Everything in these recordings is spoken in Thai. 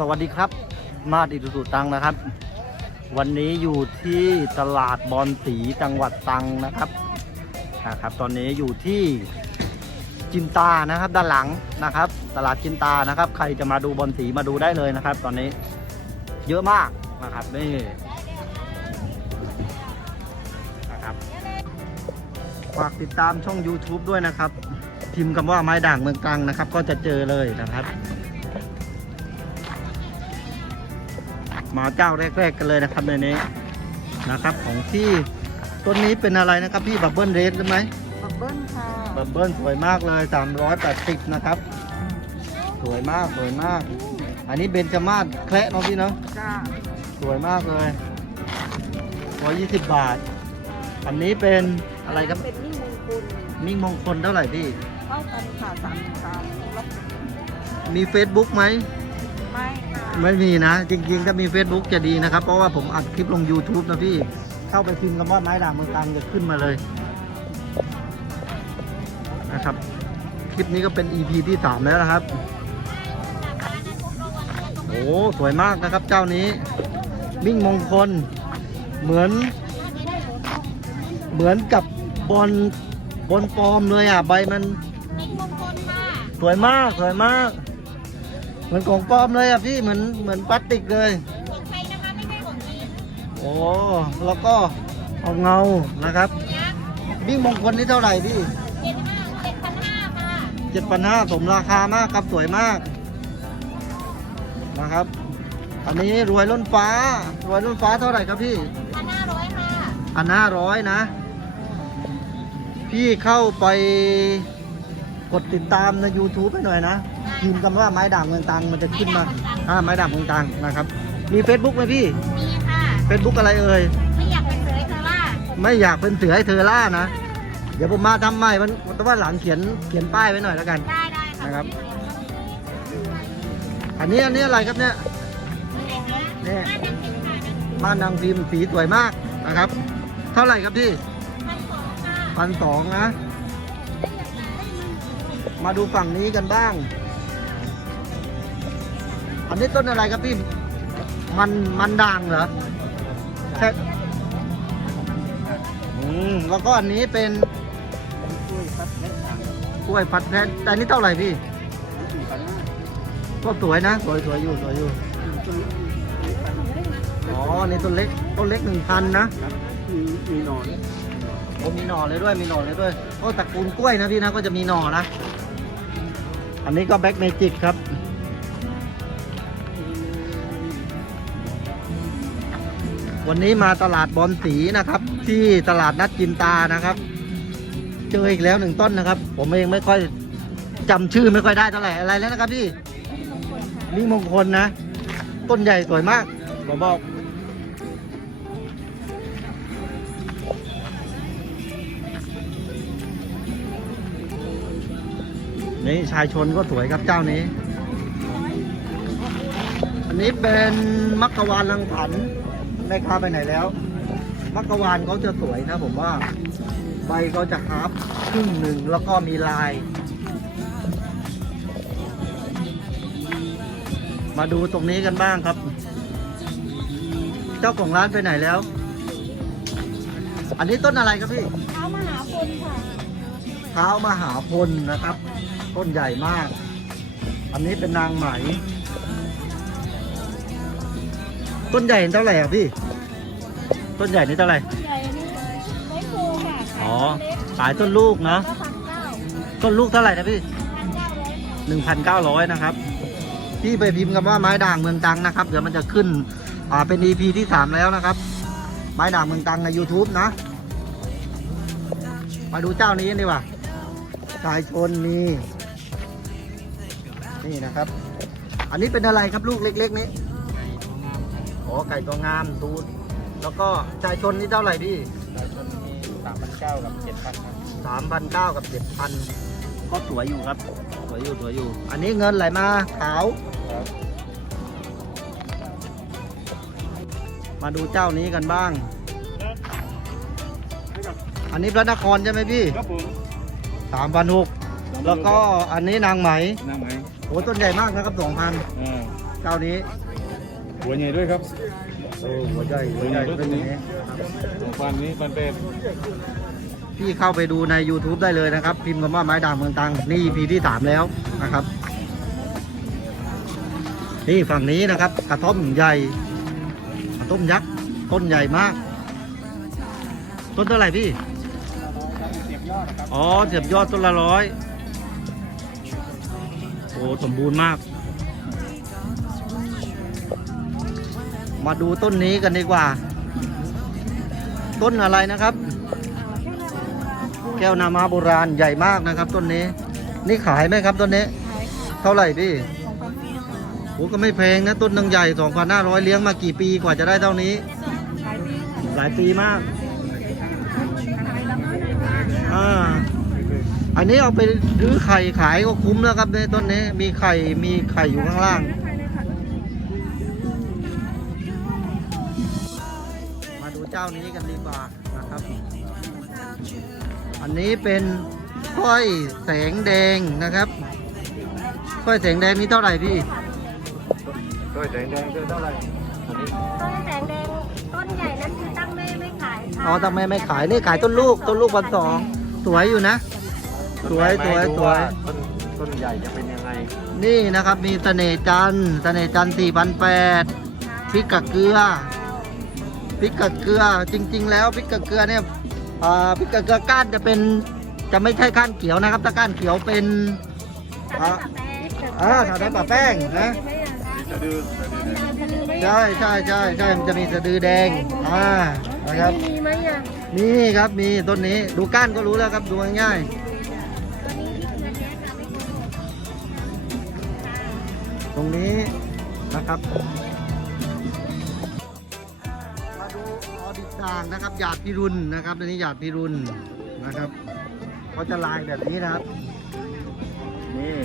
สวัสดีครับ มาดิสุสุตังนะครับ วันนี้อยู่ที่ตลาดบอนสีจังหวัดตังนะครับนะครับ ตอนนี้อยู่ที่จินตานะครับ ด้านหลังนะครับ ตลาดจินตานะครับ ใครจะมาดูบอลสีมาดูได้เลยนะครับ ตอนนี้เยอะมากนะครับนี่นะครับฝากติดตามช่อง YouTube ด้วยนะครับ พิมพ์คำว่าไม้ด่างเมืองตรังนะครับ ก็จะเจอเลยนะครับ มาเจ้าแรก ๆ กันเลยนะครับในนี้นะครับของที่ต้นนี้เป็นอะไรนะครับพี่บับเบิลเรดหรือไหมบับเบิ้ลค่ะบับเบิลสวยมากเลย 380 นะครับ สวยมากสวยมาก อันนี้เบนจมาศแคละเนาะพี่เนาะจ้าสวยมากเลย120 บาท อันนี้เป็นอะไรครับเป็นนิ่มมงคลมิ่งมงคลเท่าไหร่พี่เท่ากันค่ะสามสามรับมี Facebook ไหมไม่ค่ะ ไม่มีนะ จริงๆ ถ้ามี Facebook จะดีนะครับ เพราะว่าผมอัดคลิปลง YouTube นะพี่ เข้าไปพิมพ์คำว่าไม้ด่างเมืองตรังจะขึ้นมาเลยนะครับ คลิปนี้ก็เป็น EP ที่ 3 แล้วนะครับ โอ้สวยมากนะครับเจ้านี้ มิ่งมงคล เหมือน เหมือนกับบอลบอลปลอมเลยอะ ใบมันมิ่งมงคลค่ะสวยมากสวยมาก เหมือนของปลอมเลยอะพี่เหมือนเหมือนพลาสติกเลย ของไทยนะคะไม่ใช่ของจีนโอ้แล้วก็เอาเงานะครับยักษ์วิ่งมงคลนี่เท่าไหร่พี่เจ็ดห้าเจ็ดพันห้าค่ะเจ็ดพันห้าสมราคามากครับสวยมากนะครับ อันนี้รวยล้นฟ้ารวยล้นฟ้าเท่าไหร่ครับพี่พันห้าร้อยค่ะพันห้าร้อยนะ พี่เข้าไปกดติดตามใน YouTube ให้หน่อยนะ พิมพ์คำว่าไม้ด่างเมืองตรังมันจะขึ้นมาอ่าไม้ด่างเมืองตรังนะครับ มี Facebook ไหมพี่มีค่ะ Facebook อะไรเอ่ยไม่อยากเป็นเสือเธอล่าไม่อยากเป็นเสือให้เธอล่านะ เดี๋ยวผมมาทำใหม่มันแต่ว่าหลังเขียนเขียนป้ายไว้หน่อยแล้วกันได้ได้ค่ะนะครับ อันนี้อันนี้อะไรครับเนี่ยนี่เนี่ยน่าจะเป็นค่ะบ้านนางพิมพ์สีสวยมากนะครับ เท่าไหร่ครับพี่พันสองค่ะพันสองนะ มาดูฝั่งนี้กันบ้าง อันนี้ต้นอะไรครับพี่ มันมันด่างเหรอใช่อืมแล้วก็อันนี้เป็นกล้วยพัดแพนแต่อันนี้เท่าไหร่พี่ก็สวยนะ สวยสวยอยู่สวยอยู่อ๋อนี่ต้นเล็กต้นเล็กหนึ่งพันนะมีหนอนโอ้มีหน่อเลยด้วยมีหน่อเลยด้วยก็ตระกูลกล้วยนะพี่นะก็จะมีหน่อนะ อันนี้ก็แบ็กเมจิกครับ วันนี้มาตลาดบอนสีนะครับ ที่ตลาดนัดจินตานะครับ เจออีกแล้วหนึ่งต้นนะครับ ผมเองไม่ค่อยจำชื่อไม่ค่อยได้เท่าไหร่อะไรแล้วนะครับพี่มิ่งมงคลนะ ต้นใหญ่สวยมากผมบอกนี่ชายชนก็สวยครับเจ้านี้ อันนี้เป็นมักกะวานลังผัน แม่ค้าไปไหนแล้ว มักกะวานเขาจะสวยนะผมว่า ใบเขาจะฮาร์ฟครึ่งหนึ่งแล้วก็มีลาย มาดูตรงนี้กันบ้างครับ เจ้าของร้านไปไหนแล้ว อันนี้ต้นอะไรครับพี่เท้ามหาคนค่ะเท้ามหาพลนะครับ ต้นใหญ่มาก อันนี้เป็นนางไหม ต้นใหญ่เท่าไหร่อะพี่ ต้นใหญ่นี่เท่าไหร่ใหญ่นี่เลยไม่โคค่ะอ๋อขายต้นลูกเนาะก็พันเก้าต้นลูกเท่าไหร่นะพี่พันเก้าร้อย1,900นะครับ พี่ไปพิมพ์คำว่าไม้ด่างเมืองตรังนะครับ เดี๋ยวมันจะขึ้น อ่าเป็น EP ที่3แล้วนะครับ ไม้ด่างเมืองตรังใน YouTube นะ มาดูเจ้านี้กันดีกว่าชายชนมีนี่นะครับ อันนี้เป็นอะไรครับลูกเล็ก ๆ นี้ อ๋อไก่ตัวงามดูแล้วก็ชายชนนี่เท่าไหร่พี่ดาวชนมีสามพันเก้ากับเจ็ดพันครับสามพันเก้ากับเจ็ดพันก็สวยอยู่ครับสวยอยู่สวยอยู่ อันนี้เงินไหลมาขาวครับมาดูเจ้านี้กันบ้าง อันนี้พระนครใช่ไหมพี่ครับผมสามพันหกแล้วก็อันนี้นางไหมน้ำไหมโอ้ต้นใหญ่มากนะครับสองพันอ่าเเจ้านี้ หัวใหญ่ด้วยครับโอ้หัวใหญ่หัวใหญ่เป็นอย่างนี้ฟันนี้ฟันเป็ดพี่เข้าไปดูใน YouTube ได้เลยนะครับ พิมพ์คำว่าไม้ด่างเมืองตรัง นี่ EP ที่สามแล้วนะครับ นี่ฝั่งนี้นะครับ กระท่อมใหญ่กระท่อมยักษ์ต้นใหญ่มาก ต้นเท่าไหร่พี่เสียบยอดนะครับอ๋อเสียบยอดต้นละร้อยโอ้สมบูรณ์มาก มาดูต้นนี้กันดีกว่า ต้นอะไรนะครับ แก้วนามาโบราณใหญ่มากนะครับต้นนี้ นี่ขายไหมครับต้นนี้ขายค่ะเท่าไหร่พี่สองพันปีโอ้ก็ไม่แพงนะต้นนึงใหญ่2,500เลี้ยงมากี่ปีกว่าจะได้เท่านี้ขายปีค่ะหลายปีมากอ่าอันนี้เอาไปรื้อไข่ขายก็คุ้มแล้วครับในต้นนี้ มีไข่มีไข่อยู่ข้างล่างาดูเจ้านี้กันดีกว่านะครับ อันนี้เป็นสร้อยแสงแดงนะครับสร้อยแสงแดงนี่เท่าไหร่พี่ต้อยแดงแดงเท่าไหร่ต้นแสงแดงต้นใหญ่นั้นคือตั้งไม่ไม่ขายค่ะอ๋อทำไมไม่ขายนี่ขายต้นลูกต้นลูกวันสองสวยอยู่นะ สวยสวยสวยต้นต้นใหญ่จะเป็นยังไง นี่นะครับมีเสน่ห์จันทร์เสน่ห์จันทร์สี่พันแปดพริกกับเกลือ พริกกับเกลือจริง ๆ แล้วพริกกับเกลือเนี่ยอ่าพริกกับเกลือก้านจะเป็นจะไม่ใช่ก้านเขียวนะครับ ถ้าก้านเขียวเป็นอ่าอ่าถ้าได้ปะแป้งนะจะดื้อใช่ใช่ใช่ใช่มันจะมีสะดือแดงอ่านะครับมีไหมอะนี่ครับมีต้นนี้ดูก้านก็รู้แล้วครับดูง่ายตัวนี้ที่เงินเนี้ยค่ะไม่โกหกๆตรงนี้นะครับ ด่างนะครับ หยาดพิรุณนะครับตัวนี้หยาดพิรุณนะครับเขาจะลายแบบนี้นะครับ นี่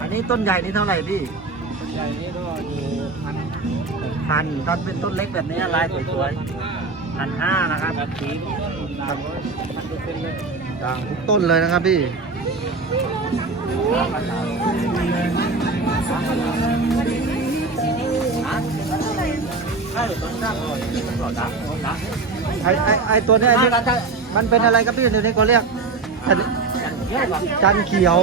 อันนี้ต้นใหญ่นี่เท่าไหร่พี่ ต้นใหญ่นี่ก็อยู่พันพันตอนเป็นต้นเล็กแบบนี้ลายสวยๆพันห้านะครับกระถิ่นสามร้อยพันเปอร์เซ็นต์เลยด่างทุกต้นเลยนะครับพี่ใช่ต้นจ้างหน่อยต้นหล่อดังหล่อดังไอไอไอตัวเนี้ยไอ้นี่มันเป็นอะไรครับพี่เดี๋ยวนี้เขาเรียกจันเยอะกว่าจันเขียว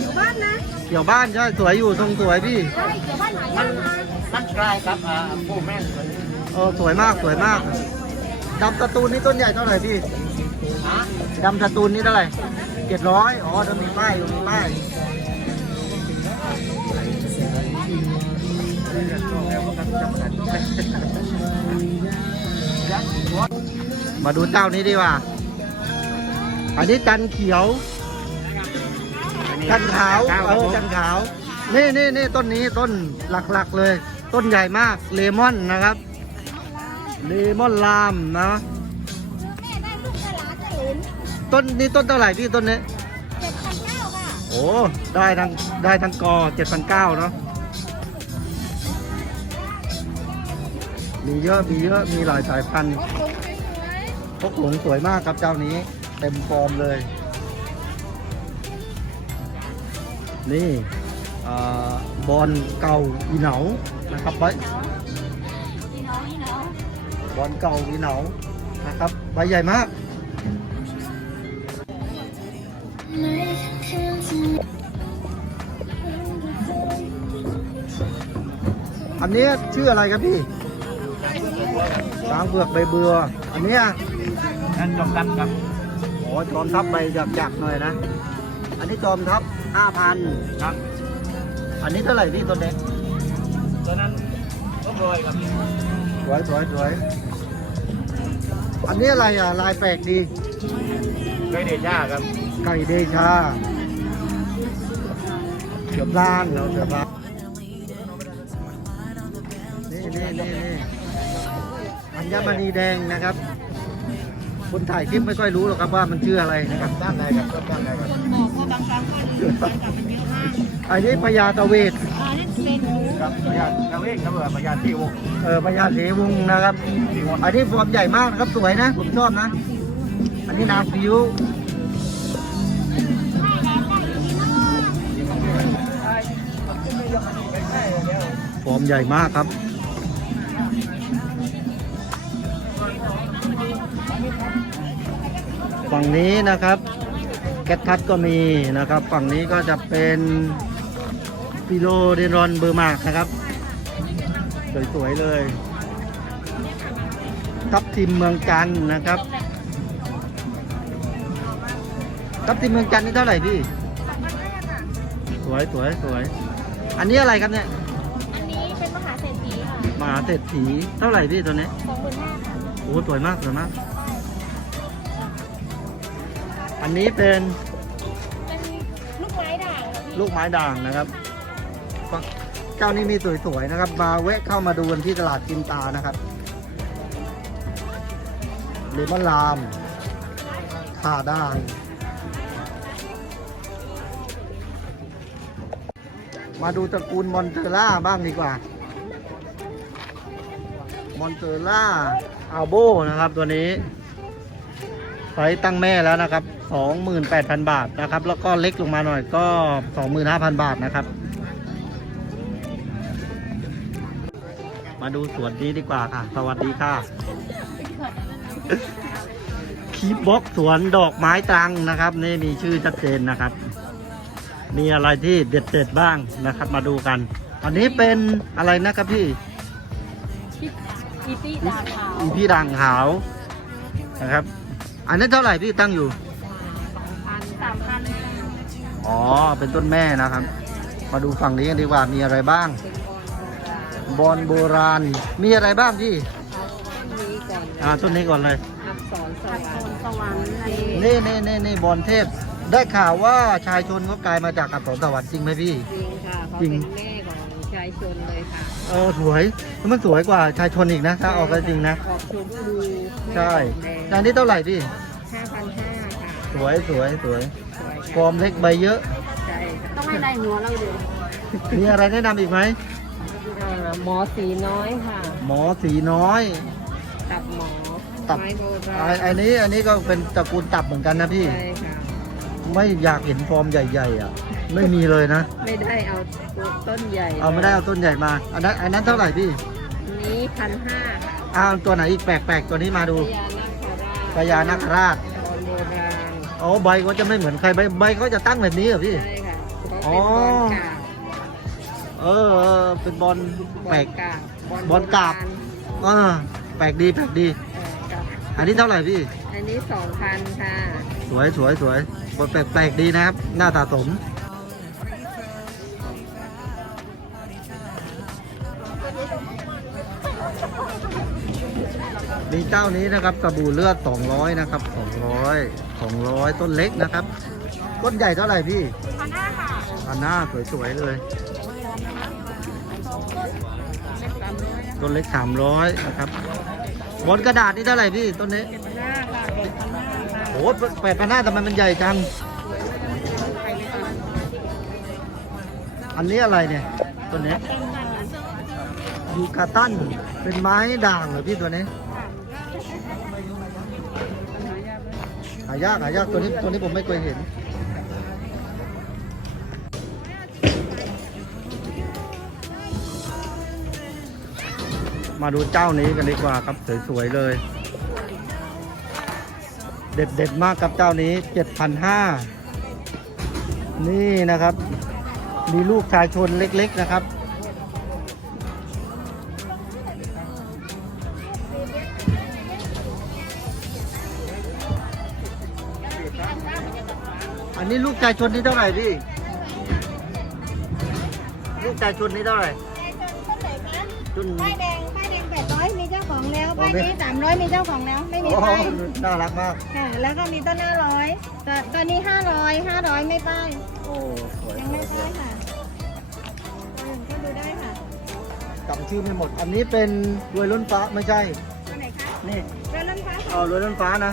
อยู่บ้านนะเขียวบ้านใช่สวยอยู่ทรงสวยพี่ใช่อยู่บ้านหายากนะมันกลายครับอ่าผู้แม่นเลยเออสวยมากสวยมากดำสตูนนี่ต้นใหญ่เท่าไหร่พี่ฮะดำสตูนนี่เท่าไหร่เจ็ดร้อยอ๋อจะมีป้ายอยู่มีป้าย มาดูเจ้านี้ดีกว่า อันนี้จันเขียว จันขาว เออ จันขาว นี่นี่นี่ต้นนี้ต้นหลักๆเลย ต้นใหญ่มาก เลมอนนะครับ เลมอนลามนะแม่ได้ลูกกระหลาจะเห็นต้นนี้ต้นเท่าไหร่พี่ต้นนี้เจ็ดพันเก้าค่ะโอ้ ได้ทั้งได้ทั้งกอเจ็ดพันเก้าเนาะ มีเยอะมีเยอะมีหลายสายพันธุ์พกหลงสวยมากครับเจ้านี้ เต็มฟอร์มเลย นี่บอลเก่าอีเหนานะครับใบบอลเก่าอีเหนานะครับใบใหญ่มากอันนี้ชื่ออะไรครับพี่ ช้างเผือกใบเบือ อันเนี้ยนั่นจอมดับครับอ๋อจอมทัพใบหยักๆหน่อยนะ อันนี้จอมทัพห้าพันครับ อันนี้เท่าไหร่พี่ตัวเล็กตัวนั้นก็รวยครับสวยสวยสวยอันนี้อะไรอะลายแปลกดีเคยเดชาครับไก่เดชาเสือพลานเราเสือพลานนี่นี่นี่นี่ อัญมณีแดงนะครับ คนถ่ายคลิปไม่ค่อยรู้หรอกครับว่ามันชื่ออะไรนะครับด้านในครับด้านในครับบอกว่าบางครั้งก็ลืมไปแต่มันเยอะมากอันนี้พญาตะเวทอ่านี่เป็นครับพยาเราเองครับพยาที่วงเออพญาเสวงนะครับที่วงอันนี้ฟอร์มใหญ่มากนะครับสวยนะผมชอบนะ อันนี้นางฟิวฟอร์มใหญ่มากครับ ฝั่งนี้นะครับแกตทัดก็มีนะครับ ฝั่งนี้ก็จะเป็นฟิโลเดนรอนเบอร์มากนะครับ สวยๆเลยทับทิมเมืองจันทร์นะครับทับทิมเมืองจันทร์นี่เท่าไหร่พี่สวยสวยสวยอันนี้อะไรครับเนี่ยอันนี้เป็นมหาเศรษฐีค่ะมหาเศรษฐีเท่าไหร่พี่ตัวนี้สองหมื่นห้าค่ะโอ้สวยมากสวยมาก อันนี้เป็นเป็นลูกไม้ด่างค่ะพี่ลูกไม้ด่างนะครับฝั่งเจ้านี้มีสวยๆนะครับ มาแวะเข้ามาดูกันที่ตลาดจินตานะครับเลมอนลามข่าด่างมาดูตระกูลมอนเตอร่าบ้างดีกว่า มอนเตอร่าอัลโบนะครับตัวนี้ ไซส์ตั้งแม่แล้วนะครับ 28,000 บาทนะครับ แล้วก็เล็กลงมาหน่อยก็ 25,000 บาทนะครับ มาดูสวนนี้ดีกว่าค่ะ สวัสดีค่ะ คีบ็อกสวนดอกไม้ตรังนะครับ นี่มีชื่อชัดเจนนะครับ มีอะไรที่เด็ดๆบ้างนะครับ มาดูกัน อันนี้เป็นอะไรนะครับพี่อีปี้ด่างขาวอีพี่ด่างขาวนะครับ อันนี้นเท่าไหร่พี่ตั้งอยู่พันสามพันอ๋อ เป็นต้นแม่นะครับ มาดูฝั่งนี้กันดีกว่า มีอะไรบ้าง บอลโบราณ มีอะไรบ้างพี่ นี้ก่อนอ่า ต้นนี้ก่อนเลย อักษรสวรรค์สวรรค์ในนี่นี่นี่นี่บอลเทพ ได้ข่าวว่าชายชนเขากลายมาจากอักษรสวรรค์จริงไหมพี่ จริงค่ะเขาจริงเป็นแม่ของชายชนเลยค่ะ เออสวยแล้วมันสวยกว่าชายชนอีกนะ ถ้าออกกันจริงนะขอบชมพูใช่แดอันงนี้เท่าไหร่พี่ห้าพันห้าค่ะสวยสวยสวยสวยฟอร์มเล็กใบเยอะ ใช่ค่ะต้องให้ได้หัวเราเดี๋ยวมีอะไรแนะนำอีกไหม อ่าหมอสีน้อยค่ะหมอสีน้อย ตับหมอตับ ไม้โบราไอ้ณไอ้นี้อันนี้ก็เป็นตระกูลตับเหมือนกันนะพี่ ใช่ค่ะ ไม่อยากเห็นฟอร์มใหญ่ ๆ อะ ไม่มีเลยนะ ไม่ได้เอาตัวต้นใหญ่เอาไม่ได้เอาต้นใหญ่มา อันนั้นอันนั้นเท่าไหร่พี่อันนี้พันห้าเอาตัวไหนอีกแปลกๆตัวนี้มาดูพญานาคราชพญานาคราชบอลโบราณอ๋อใบเขาจะไม่เหมือนใครใบใบเขาจะตั้งแบบนี้เหรอพี่ใช่ค่ะเขาอ๋เป็นอบอลกาบเออเออเป็นบอลบแปอลลกกาบบอลกาบโบรณเออแปลกดีแปลกดีเออครับอันนี้เท่าไหร่พี่ อันนี้สองพันค่ะ สวยสวยสวยบอลแปลกๆดีนะครับ หน้าตาสม มีเจ้านี้นะครับสบู่เลือด 200 นะครับ 200 200 ต้นเล็กนะครับ ต้นใหญ่เท่าไหร่พี่พันห้าค่ะอันหน้าสวยๆเลย ต้นเล็ก 300 นะครับบนกระดาษนี่เท่าไหร่พี่ต้นนี้พันห้าค่ะเจ็ดพันห้าค่ะโอ้แปดพันห้าทำไมมันใหญ่จัง อันนี้อะไรเนี่ยตัวนี้ยูคาตันเป็นไม้ด่างเหรอพี่ตัวนี้ายากหายากตัวนี้ตัวนี้ผมไม่เคยเห็น มาดูเจ้านี้กันดีกว่าครับสวยๆเลย เด็ดๆมากครับเจ้านี้7,500นี่นะครับ มีลูกชายชนเล็กๆนะครับ นนี้ลูกชายชนนี่เท่าไหร่พี่ ลูกชายชนนี่เท่าไหร่ชนป้ายแดงป้ายแดงแปดร้อยมีเจ้าของแล้วโอป้ายเคนี้สามร้อยมีเจ้าของแล้วไม่มีโอ้โหป้ายน่ารักมากค่ะแล้วก็มีต้นห้าร้อยแต่ตอนนี้ห้าร้อยห้าร้อยไม่ป้ายโอ้สวยยังไม่ป้ายค่ะอืมก็ดูได้ค่ะจำชื่อไม่หมด อันนี้เป็นรวยล้นฟ้าไม่ใช่ตัวไหนคะนี่โดยล้นฟ้าเออรวยล้นฟ้านะ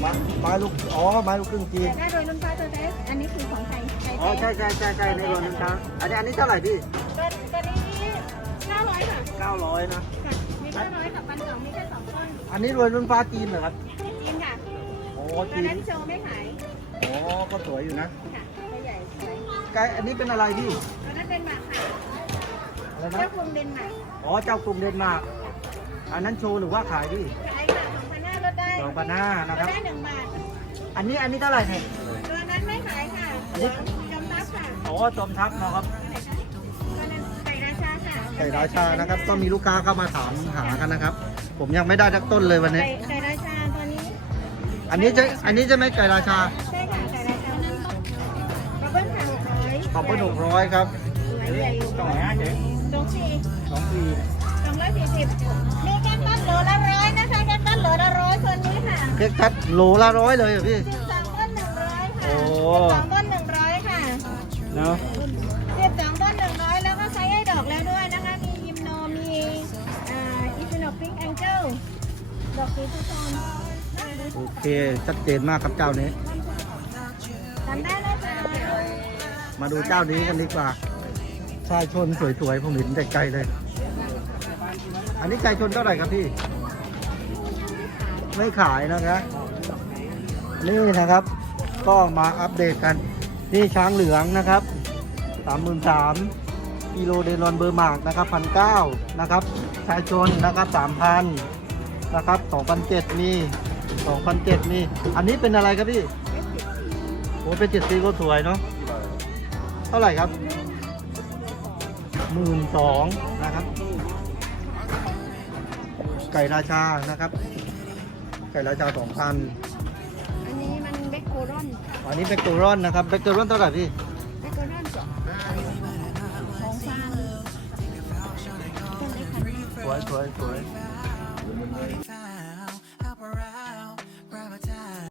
ไม้ลูกครึ่งไม้ไม้ลูกอ๋อไม้ลูกครึ่งจีนแต่ถ้าโดยล้นฟ้าตัวแท้อันนี้คือของไทยไทยอ๋อแท้ใช่ใช่ใช่ใช่ในรวยล้นฟ้าอันนี้อันนี้เท่าไหร่พี่ตัวตัวนี้ห้าร้อยค่ะ900นะค่ะมีห้าร้อยกับพันสองมีแค่สองต้นอันนี้รวยล้นฟ้าจีนเหรอครับจีนค่ะโอ้ตัวจีนนั้นโชว์ไม่ขายอ๋อก็สวยอยู่นะค่ะตัวใหญ่สวยไกอันนี้เป็นอะไรพี่ตัวนั้นเป็นหมากค่ะแล้วนะเจ้าคุณเดนมาร์กอ๋อเจ้ากรุงเดนมาร์กอันนั้นโชว์หรือว่าขายพี่ สองพันห้านะครับลดได้หนึ่งบาท อันนี้อันนี้เท่าไหร่เนี่ยตัวนั้นไม่ขายค่ะจำทับค่ะอ๋อจอมทัพนะครับตัวนั้นไก่ราชาค่ะไก่ราชานะครับ ก็มีลูกค้าเข้ามาถามหากันนะครับ ผมยังไม่ได้ทักต้นเลยวันนี้ ไก่ไก่ราชาตัวนี้ อันนี้จะอันนี้จะไหม่ไก่ราชาใช่ค่ะไก่ราชานั้นกระเบื้องค่ะหกร้อยขอบคุณหกร้อยครับสวยใหญ่อยู่สองห้าเจ๊สองสี่สองสี่สองร้อยสี่สิบมีแกงปั้นโหลละร้อยนะคะแกงปั้ นโหลละร้อยคนนี้ค่ะเค้กคัดโลละร้อยเลยเหรอพี่สิบสองต้นหนึ่งร้อยค่ะโอ้สิบสองต้นหนึ่งร้อยค่ะเนาะสิบสองต้นหนึ่งร้อยแล้วก็ใช้ให้ดอกแล้วด้วยนะคะ มียิมโน มีอ่าอีฟิโนพิงแองเจิลดอกสีทุกโทนโอเคชัดเจนมากครับเจ้านี้ทำได้เลยค่ะมาดูเจ้านี้กันดีกว่าชายชนสวยๆผมเห็นแต่ไกลเลย อันนี้ไก่ชนเท่าไหร่ครับพี่ ไม่ขายนะครับนี่นะครับ ก็มาอัปเดตกัน นี่ช้างเหลืองนะครับสามหมื่นสามกิโลเดรอนเบอร์มากนะครับพันเก้านะครับ ชายชนนะครับสามพันนะครับสองพันเจ็ดมีสองพันเจ็ดมีอันนี้เป็นอะไรครับพี่โอ้เป็นเจ็ดสีก็สวยเนาะเท่าไหร่ครับหมื่นสองนะครับ ไก่ราชานะครับ ก่ราชาสองพันอันนี้มันเบคโครอนอันนี้เบเกอรอนนะครับเบเกอรอนเท่าไหร่พี่เบคโครอนสองของฟางต้นเล็กค่ะสวยสวยสวย